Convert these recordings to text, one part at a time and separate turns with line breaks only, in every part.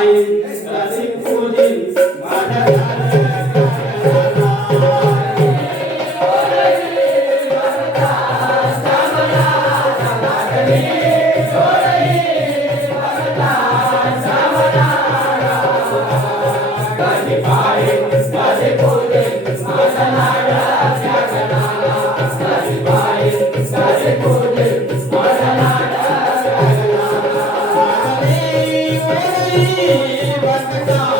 Amen. vai ficar.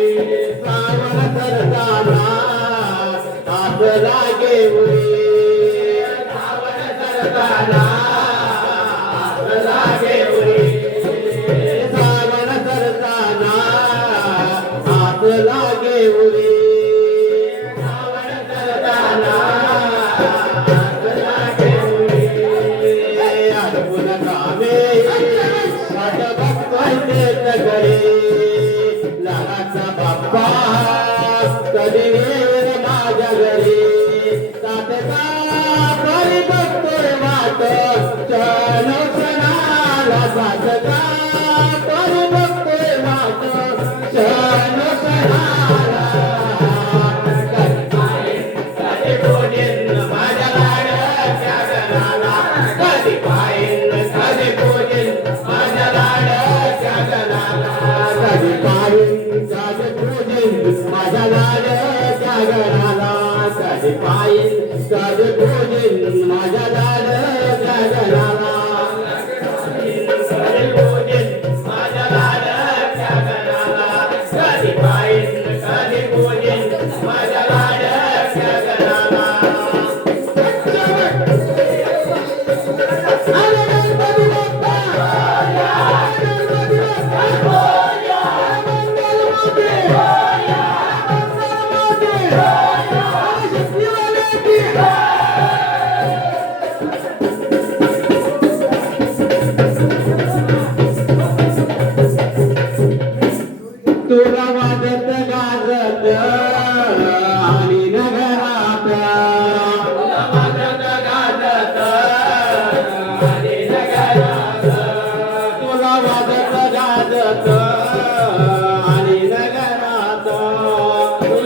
Bhave नगरे लहाचा बाप्पा कधी salad सागराला कधी पायील कधी भोजेल माझ्या लाड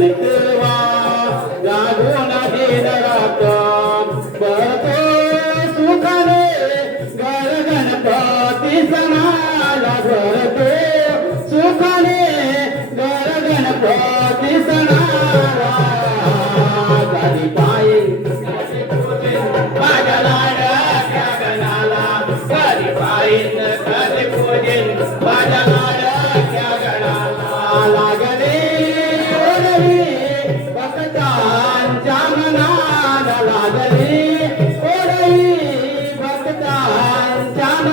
मन भावे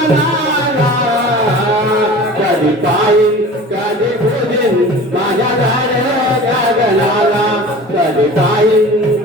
भक्तांच्या मनाला कधी पायीन कधी पूजेन माझ्या लाडक्या गणाला कधी पायीन